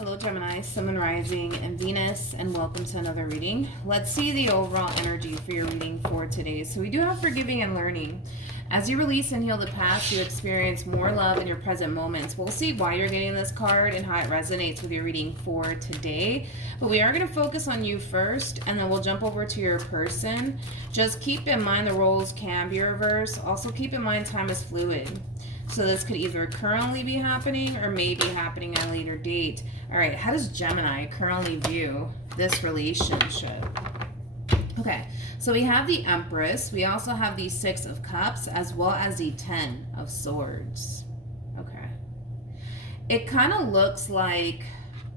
Hello Gemini, Sun and Rising, and Venus, and welcome to another reading. Let's see the overall energy for your reading for today. So we do have forgiving and learning. As you release and heal the past, you experience more love in your present moments. We'll see why you're getting this card and how it resonates with your reading for today. But we are going to focus on you first, and then we'll jump over to your person. Just keep in mind the roles can be reversed. Also keep in mind time is fluid. So this could either currently be happening or may be happening at a later date. All right, how does Gemini currently view this relationship? Okay, so we have the Empress. We also have the Six of Cups as well as the Ten of Swords. Okay. It kind of looks like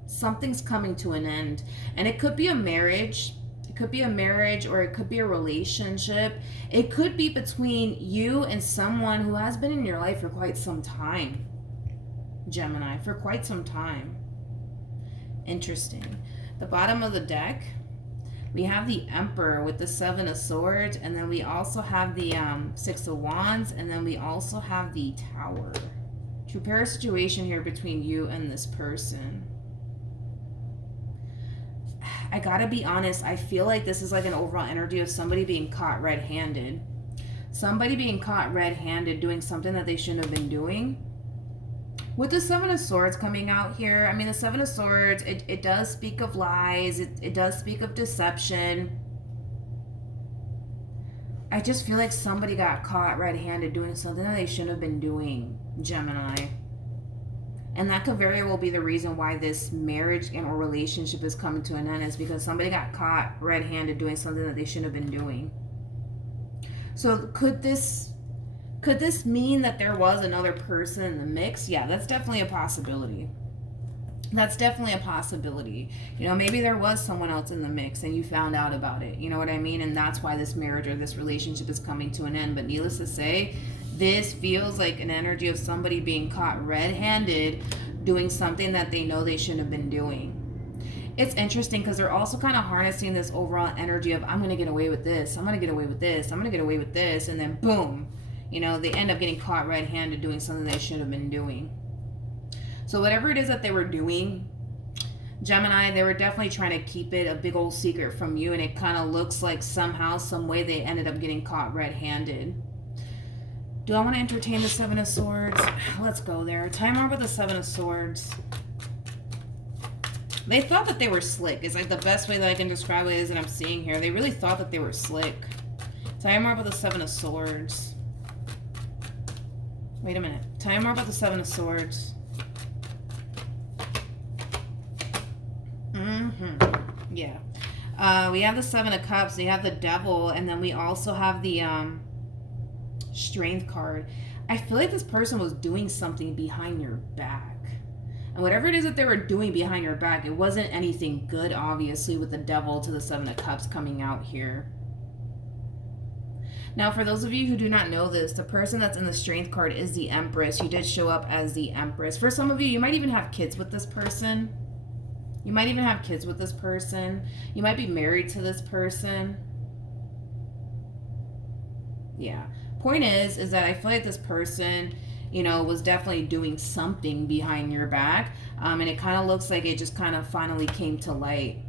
something's coming to an end. And it could be a marriage. It could be a marriage or it could be a relationship. It could be between you and someone who has been in your life for quite some time. Gemini, for quite some time. Interesting. The bottom of the deck, we have the Emperor with the Seven of Swords, and then we also have the Six of Wands, and then we also have the Tower. To pair a situation here between you and this person. I gotta be honest, I feel like this is like an overall energy of somebody being caught red-handed. Somebody being caught red-handed doing something that they shouldn't have been doing. With the Seven of Swords coming out here, I mean, the Seven of Swords, it does speak of lies. It does speak of deception. I just feel like somebody got caught red-handed doing something that they shouldn't have been doing, Gemini. And that could very well be the reason why this marriage and or relationship is coming to an end, is because somebody got caught red-handed doing something that they shouldn't have been doing. So could this mean that there was another person in the mix? Yeah, that's definitely a possibility. That's definitely a possibility. You know, maybe there was someone else in the mix and you found out about it. You know what I mean? And that's why this marriage or this relationship is coming to an end. But needless to say, this feels like an energy of somebody being caught red-handed doing something that they know they shouldn't have been doing. It's interesting because they're also kind of harnessing this overall energy of, I'm going to get away with this. I'm going to get away with this. I'm going to get away with this. And then boom, you know, they end up getting caught red-handed doing something they should have been doing. So whatever it is that they were doing, Gemini, they were definitely trying to keep it a big old secret from you. And it kind of looks like somehow, some way they ended up getting caught red-handed. Do I want to entertain the Seven of Swords? Let's go there. Tell me more about the Seven of Swords. They thought that they were slick. Is like the best way that I can describe it is that I'm seeing here. They really thought that they were slick. Tell me more about the Seven of Swords. Wait a minute. Tell me more about the Seven of Swords. Yeah. We have the Seven of Cups. We have the Devil. And then we also have the Strength card. I feel like this person was doing something behind your back. And whatever it is that they were doing behind your back, it wasn't anything good, obviously, with the Devil to the Seven of Cups coming out here. Now, for those of you who do not know this, the person that's in the Strength card is the Empress. You did show up as the Empress. For some of you, you might even have kids with this person. You might even have kids with this person. You might be married to this person. Yeah. Point is that I feel like this person, you know, was definitely doing something behind your back. And it kind of looks like it just kind of finally came to light,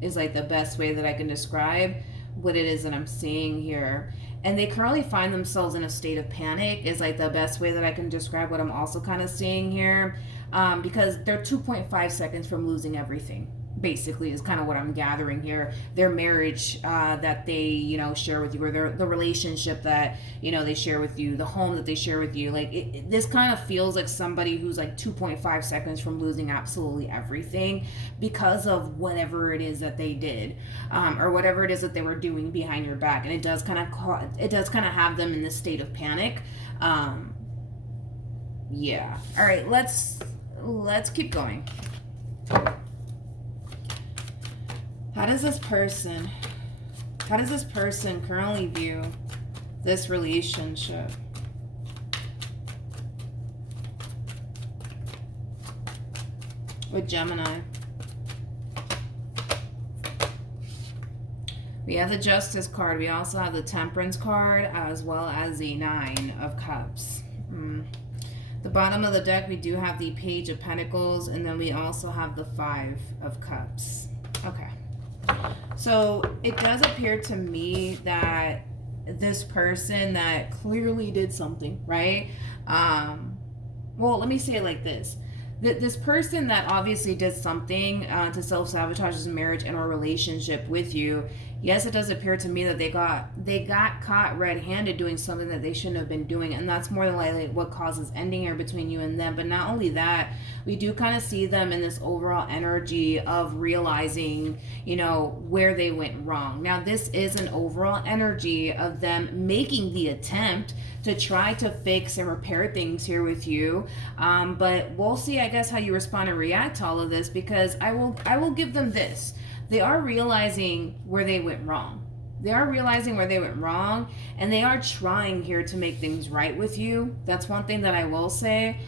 is like the best way that I can describe what it is that I'm seeing here. And they currently find themselves in a state of panic, is like the best way that I can describe what I'm also kind of seeing here. Because they're 2.5 seconds from losing everything, basically, is kind of what I'm gathering here. Their marriage that they, you know, share with you, or the relationship that, you know, they share with you, the home that they share with you. Like, this kind of feels like somebody who's like 2.5 seconds from losing absolutely everything because of whatever it is that they did, or whatever it is that they were doing behind your back. And it does kind of have them in this state of panic. Yeah. All right, let's keep going. How does this person currently view this relationship? With Gemini. We have the Justice card. We also have the Temperance card as well as the Nine of Cups. The bottom of the deck, we do have the Page of Pentacles, and then we also have the Five of Cups. Okay. So it does appear to me that this person that clearly did something, right? Well, let me say it like this. This person that obviously did something to self-sabotage his marriage and or relationship with you, yes, it does appear to me that they got caught red-handed doing something that they shouldn't have been doing, and that's more than likely what causes ending here between you and them. But not only that, we do kind of see them in this overall energy of realizing, you know, where they went wrong. Now, this is an overall energy of them making the attempt to try to fix and repair things here with you, but we'll see, I guess, how you respond and react to all of this, because I will give them this. They are realizing where they went wrong. They are realizing where they went wrong, and they are trying here to make things right with you. That's one thing that I will say.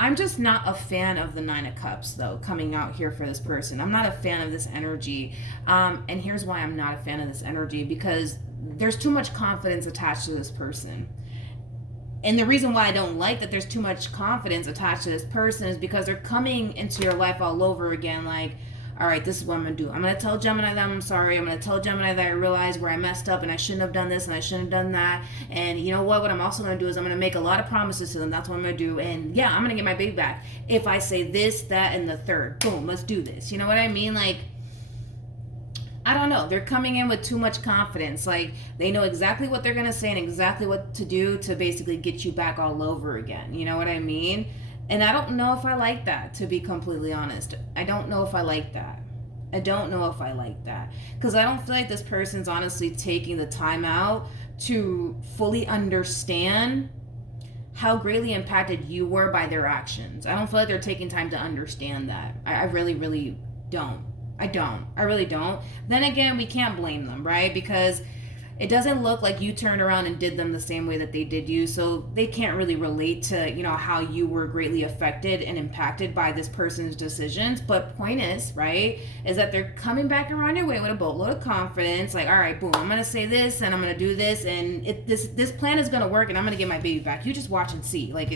I'm just not a fan of the Nine of Cups, though, coming out here for this person. I'm not a fan of this energy. And here's why I'm not a fan of this energy, because there's too much confidence attached to this person. And the reason why I don't like that there's too much confidence attached to this person is because they're coming into your life all over again, like, all right, this is what I'm going to do. I'm going to tell Gemini that I'm sorry. I'm going to tell Gemini that I realized where I messed up and I shouldn't have done this and I shouldn't have done that. And you know what I'm also going to do is I'm going to make a lot of promises to them. That's what I'm going to do. And yeah, I'm going to get my baby back. If I say this, that, and the third, boom, let's do this. You know what I mean? Like, I don't know. They're coming in with too much confidence. Like, they know exactly what they're going to say and exactly what to do to basically get you back all over again. You know what I mean? And I don't know if I like that, to be completely honest. I don't know if I like that. Because I don't feel like this person's honestly taking the time out to fully understand how greatly impacted you were by their actions. I don't feel like they're taking time to understand that. I really, really don't. I really don't. Then again, we can't blame them, right? Because it doesn't look like you turned around and did them the same way that they did you. So they can't really relate to, you know, how you were greatly affected and impacted by this person's decisions. But point is, right, is that they're coming back around your way with a boatload of confidence. Like, all right, boom, I'm going to say this and I'm going to do this. And this plan is going to work and I'm going to get my baby back. You just watch and see. Like,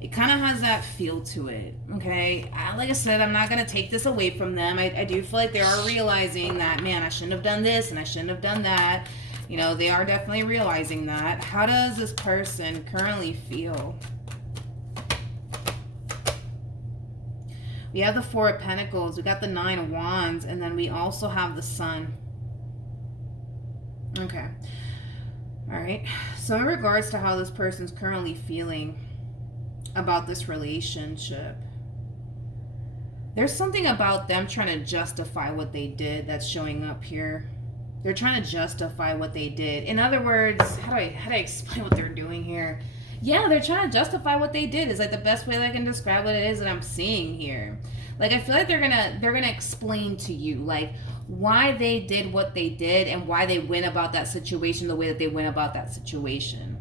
it kind of has that feel to it, okay? Like I said, I'm not going to take this away from them. I do feel like they are realizing that, man, I shouldn't have done this and I shouldn't have done that. You know, they are definitely realizing that. How does this person currently feel? We have the Four of Pentacles, we got the Nine of Wands, and then we also have the Sun. Okay. All right. So in regards to how this person's currently feeling about this relationship, there's something about them trying to justify what they did that's showing up here. They're trying to justify what they did. In other words, how do I explain what they're doing here? Yeah, they're trying to justify what they did is like the best way that I can describe what it is that I'm seeing here. Like, I feel like they're gonna explain to you like why they did what they did and why they went about that situation the way that they went about that situation.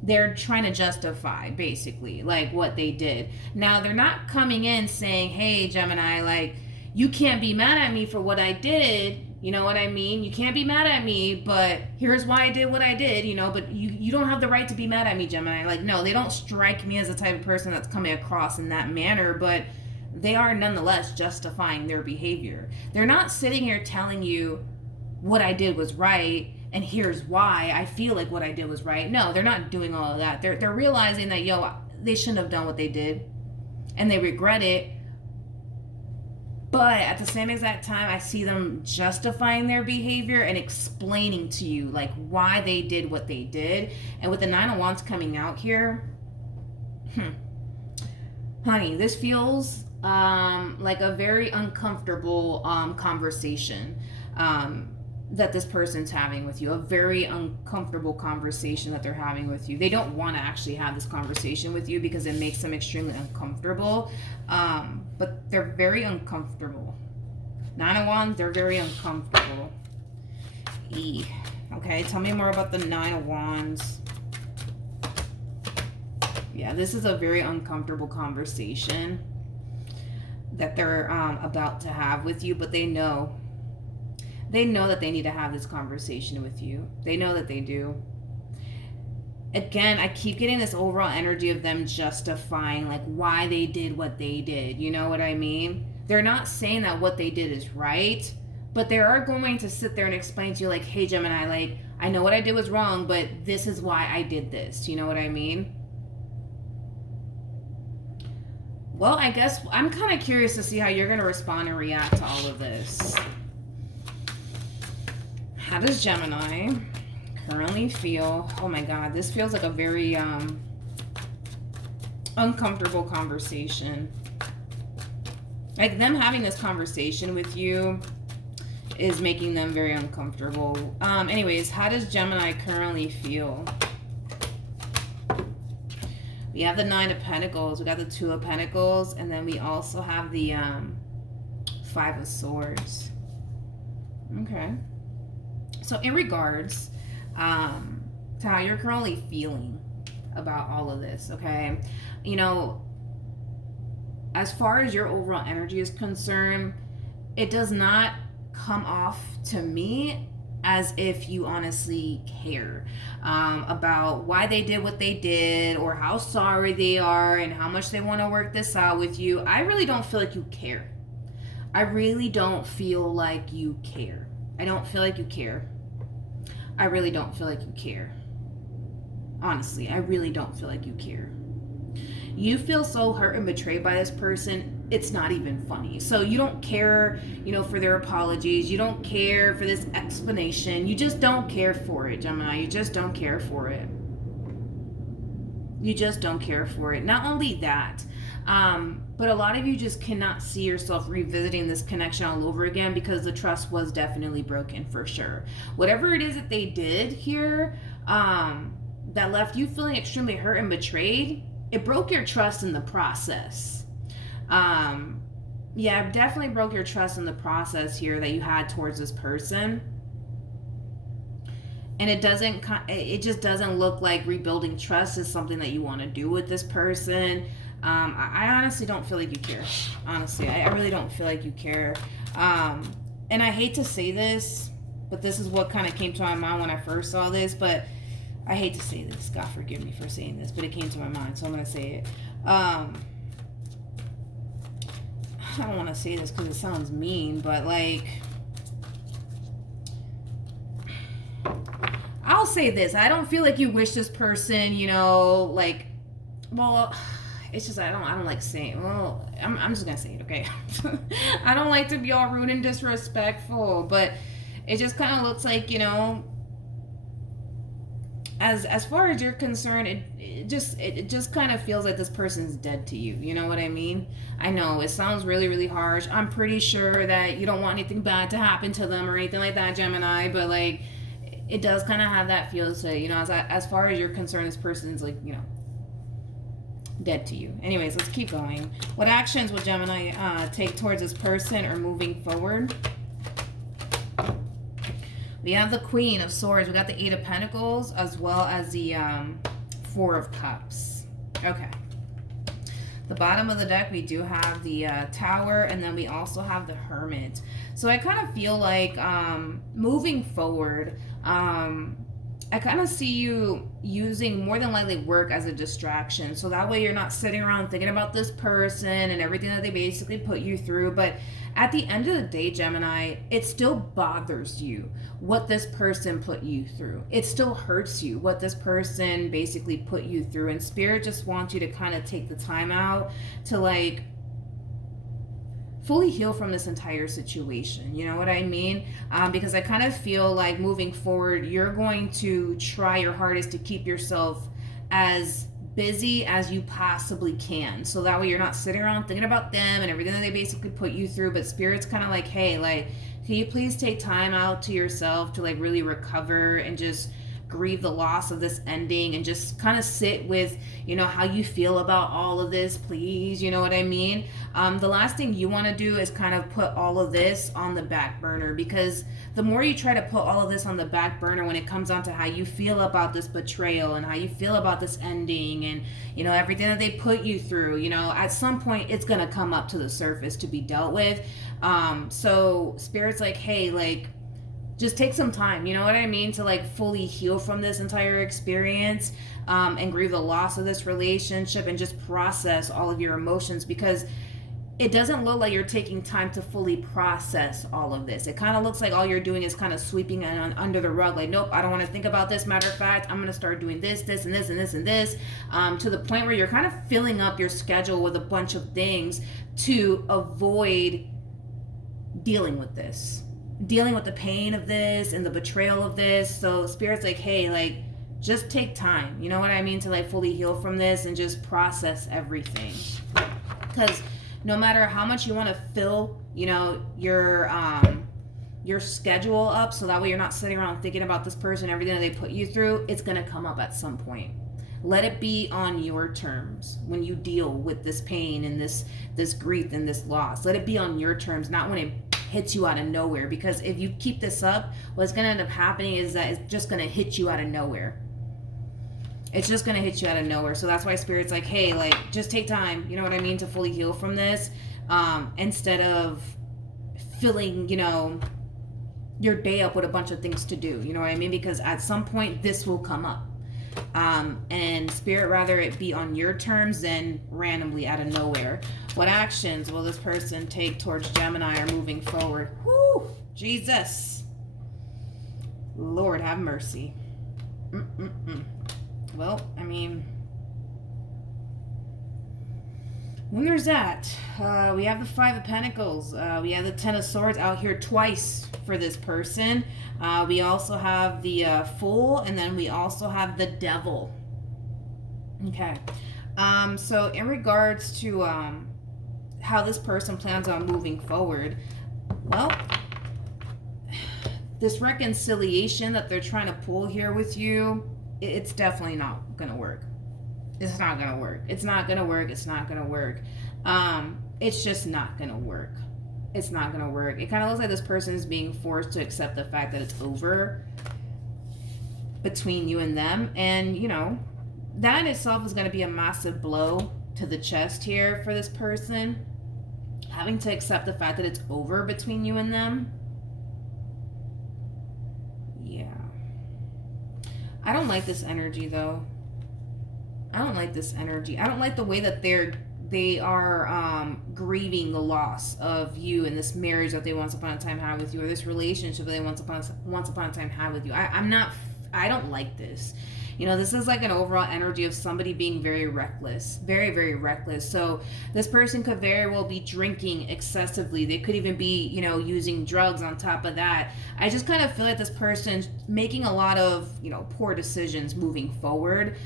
They're trying to justify, basically, like, what they did. Now, they're not coming in saying, hey, Gemini, like, you can't be mad at me for what I did. You know what I mean? You can't be mad at me, but here's why I did what I did, you know, but you don't have the right to be mad at me, Gemini. Like, no, they don't strike me as the type of person that's coming across in that manner, but they are nonetheless justifying their behavior. They're not sitting here telling you what I did was right and here's why I feel like what I did was right. No, they're not doing all of that. They're realizing that, yo, they shouldn't have done what they did and they regret it. But at the same exact time, I see them justifying their behavior and explaining to you like why they did what they did. And with the Nine of Wands coming out here, honey, this feels like a very uncomfortable conversation that this person's having with you. A very uncomfortable conversation that they're having with you. They don't want to actually have this conversation with you because it makes them extremely uncomfortable. But they're very uncomfortable. Nine of Wands, they're very uncomfortable. Okay, tell me more about the Nine of Wands. Yeah, this is a very uncomfortable conversation that they're about to have with you, but they know that they need to have this conversation with you. They know that they do. again, I keep getting this overall energy of them justifying like why they did what they did. You know what I mean? They're not saying that what they did is right, but they are going to sit there and explain to you like, hey, Gemini, like, I know what I did was wrong, but this is why I did this. You know what I mean? Well, I guess I'm kind of curious to see how you're going to respond and react to all of this. How does Gemini currently feel? Oh my God, this feels like a very uncomfortable conversation. Like them having this conversation with you is making them very uncomfortable. Anyways, how does Gemini currently feel? We have the Nine of Pentacles, we got the Two of Pentacles, and then we also have the Five of Swords. Okay. So in regards to how you're currently feeling about all of this, okay? You know, as far as your overall energy is concerned, it does not come off to me as if you honestly care about why they did what they did or how sorry they are and how much they want to work this out with you. I really don't feel like you care. I really don't feel like you care. I don't feel like you care. I really don't feel like you care. Honestly, I really don't feel like you care. You feel so hurt and betrayed by this person, it's not even funny. So you don't care, you know, for their apologies. You don't care for this explanation. You just don't care for it, Gemini. You just don't care for it. You just don't care for it. Not only that, but a lot of you just cannot see yourself revisiting this connection all over again because the trust was definitely broken for sure. Whatever it is that they did here that left you feeling extremely hurt and betrayed, it broke your trust in the process. Yeah, it definitely broke your trust in the process here that you had towards this person. And it just doesn't look like rebuilding trust is something that you want to do with this person. I honestly don't feel like you care. Honestly, I really don't feel like you care. And I hate to say this, but this is what kind of came to my mind when I first saw this, but I hate to say this. God forgive me for saying this, but it came to my mind, so I'm going to say it. I don't want to say this because it sounds mean, but like, I'll say this. I don't feel like you wish this person, you know, like, well, it's just, I don't like saying, well, I'm just going to say it, okay? I don't like to be all rude and disrespectful, but it just kind of looks like, you know, as far as you're concerned, it just kind of feels like this person's dead to you. You know what I mean? I know it sounds really, really harsh. I'm pretty sure that you don't want anything bad to happen to them or anything like that, Gemini, but like, it does kind of have that feel to, you know, as far as you're concerned, this person's like, you know, dead to you. Anyways, let's keep going. What actions will Gemini take towards this person or moving forward? We have the Queen of Swords. We got the Eight of Pentacles as well as the Four of Cups. Okay. The bottom of the deck, we do have the Tower, and then we also have the Hermit. So I kind of feel like moving forward, I kind of see you using more than likely work as a distraction. So that way you're not sitting around thinking about this person and everything that they basically put you through. But at the end of the day, Gemini, it still bothers you what this person put you through. It still hurts you what this person basically put you through. And Spirit just wants you to kind of take the time out to like fully heal from this entire situation. You know what I mean? Because I kind of feel like moving forward, you're going to try your hardest to keep yourself as busy as you possibly can. So that way you're not sitting around thinking about them and everything that they basically put you through. But Spirit's kind of like, hey, like, can you please take time out to yourself to like really recover and just grieve the loss of this ending and just kind of sit with, you know, how you feel about all of this, please. You know what I mean? The last thing you want to do is kind of put all of this on the back burner, because the more you try to put all of this on the back burner when it comes down to how you feel about this betrayal and how you feel about this ending and, you know, everything that they put you through, you know, at some point it's going to come up to the surface to be dealt with. So Spirit's like, hey, like, just take some time, you know what I mean, to like fully heal from this entire experience, and grieve the loss of this relationship, and just process all of your emotions, because it doesn't look like you're taking time to fully process all of this. It kind of looks like all you're doing is kind of sweeping it under the rug. Like, nope, I don't want to think about this. Matter of fact, I'm going to start doing this, this, and this, and this, and this, to the point where you're kind of filling up your schedule with a bunch of things to avoid dealing with this, dealing with the pain of this and the betrayal of this. So Spirit's like, hey, like, just take time. You know what I mean? To like fully heal from this and just process everything. Because no matter how much you want to fill, you know, your schedule up, so that way you're not sitting around thinking about this person, everything that they put you through, it's going to come up at some point. Let it be on your terms when you deal with this pain and this grief and this loss. Let it be on your terms, not when it hits you out of nowhere. Because if you keep this up, what's going to end up happening is that it's just going to hit you out of nowhere. It's just going to hit you out of nowhere. So that's why Spirit's like, hey, like, just take time, you know what I mean, to fully heal from this, instead of filling, you know, your day up with a bunch of things to do, you know what I mean? Because at some point this will come up. And Spirit, rather it be on your terms than randomly out of nowhere. What actions will this person take towards Gemini or moving forward? Whoo, Jesus. Lord have mercy. Well, I mean, when there's that, we have the Five of Pentacles. We have the Ten of Swords out here twice for this person. We also have the Fool, and then we also have the Devil. Okay. So in regards to how this person plans on moving forward, well, this reconciliation that they're trying to pull here with you, it's definitely not going to work. It's not going to work. It's not going to work. It's not going to work. It's just not going to work. It's not going to work. It kind of looks like this person is being forced to accept the fact that it's over between you and them. And, you know, that in itself is going to be a massive blow to the chest here for this person. Having to accept the fact that it's over between you and them. Yeah. I don't like this energy, though. I don't like this energy. I don't like the way that they are grieving the loss of you and this marriage that they once upon a time had with you, or this relationship that they once upon a time had with you. I don't like this. You know, this is like an overall energy of somebody being very reckless, very, very reckless. So this person could very well be drinking excessively. They could even be, you know, using drugs on top of that. I just kind of feel like this person's making a lot of, you know, poor decisions moving forward.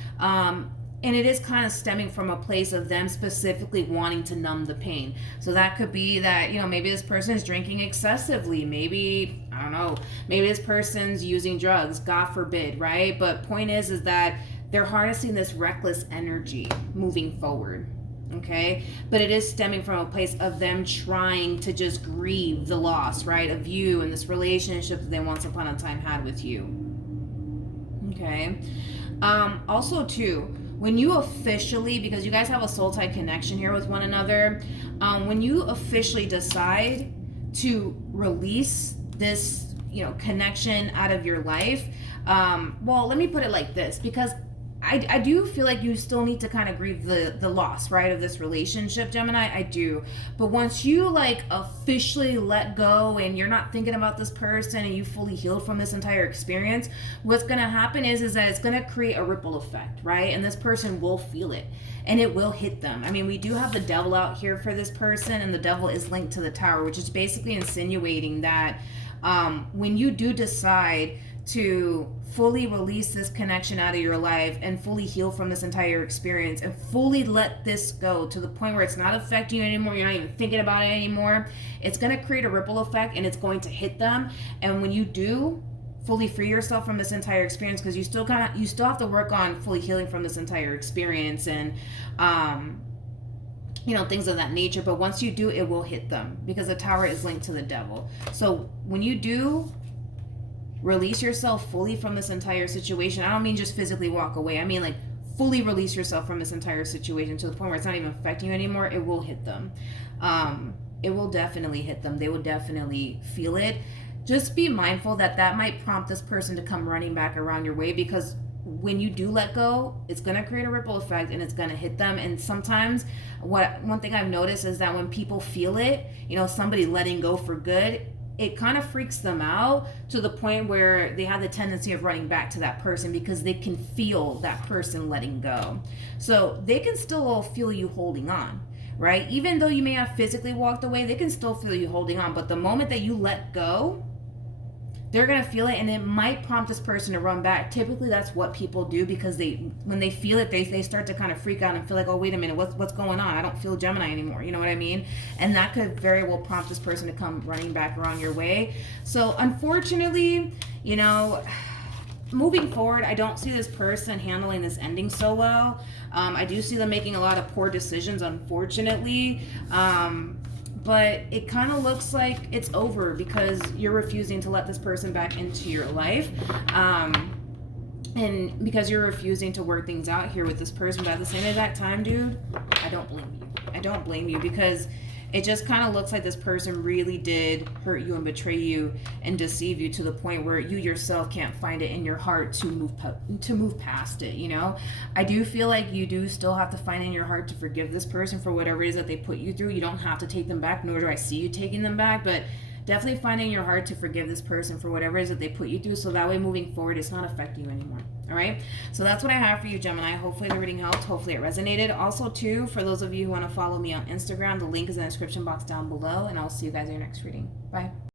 And it is kind of stemming from a place of them specifically wanting to numb the pain. So that could be that, you know, maybe this person is drinking excessively. Maybe, I don't know, maybe this person's using drugs, God forbid, right? But point is that they're harnessing this reckless energy moving forward, okay? But it is stemming from a place of them trying to just grieve the loss, right, of you and this relationship that they once upon a time had with you, okay? Also, too, when you officially, because you guys have a soul tie connection here with one another, when you officially decide to release this, you know, connection out of your life, well, let me put it like this, because I do feel like you still need to kind of grieve the loss, right, of this relationship, Gemini. I do. But once you like officially let go and you're not thinking about this person and you fully healed from this entire experience, what's going to happen is that it's going to create a ripple effect, right? And this person will feel it and it will hit them. I mean, we do have the Devil out here for this person, and the Devil is linked to the Tower, which is basically insinuating that when you do decide to fully release this connection out of your life and fully heal from this entire experience and fully let this go to the point where it's not affecting you anymore, you're not even thinking about it anymore, it's going to create a ripple effect and it's going to hit them. And when you do fully free yourself from this entire experience, because you still have to work on fully healing from this entire experience and you know, things of that nature, but once you do, it will hit them because the Tower is linked to the Devil. So when you do release yourself fully from this entire situation, I don't mean just physically walk away, I mean like fully release yourself from this entire situation to the point where it's not even affecting you anymore, it will hit them. It will definitely hit them. They will definitely feel it. just be mindful that that might prompt this person to come running back around your way, because when you do let go, it's going to create a ripple effect and it's going to hit them. And sometimes one thing I've noticed is that when people feel it, somebody letting go for good, it kind of freaks them out to the point where they have the tendency of running back to that person because they can feel that person letting go. So they can still feel you holding on, right? Even though you may have physically walked away, they can still feel you holding on. But the moment that you let go, they're going to feel it, and it might prompt this person to run back. Typically, that's what people do, because when they feel it, they start to kind of freak out and feel like, oh, wait a minute, what's going on? I don't feel Gemini anymore. You know what I mean? And that could very well prompt this person to come running back around your way. So unfortunately, moving forward, I don't see this person handling this ending so well. I do see them making a lot of poor decisions, unfortunately. But it kind of looks like it's over because you're refusing to let this person back into your life. And because you're refusing to work things out here with this person. But at the same exact time, dude, I don't blame you. I don't blame you, because it just kind of looks like this person really did hurt you and betray you and deceive you to the point where you yourself can't find it in your heart to move past it. I do feel like you do still have to find in your heart to forgive this person for whatever it is that they put you through. You don't have to take them back, nor do I see you taking them back, but definitely finding your heart to forgive this person for whatever it is that they put you through, so that way moving forward it's not affecting you anymore. All right, so that's what I have for you, Gemini. Hopefully the reading helped. Hopefully it resonated. Also, too, for those of you who want to follow me on Instagram, the link is in the description box down below, and I'll see you guys in your next reading. Bye.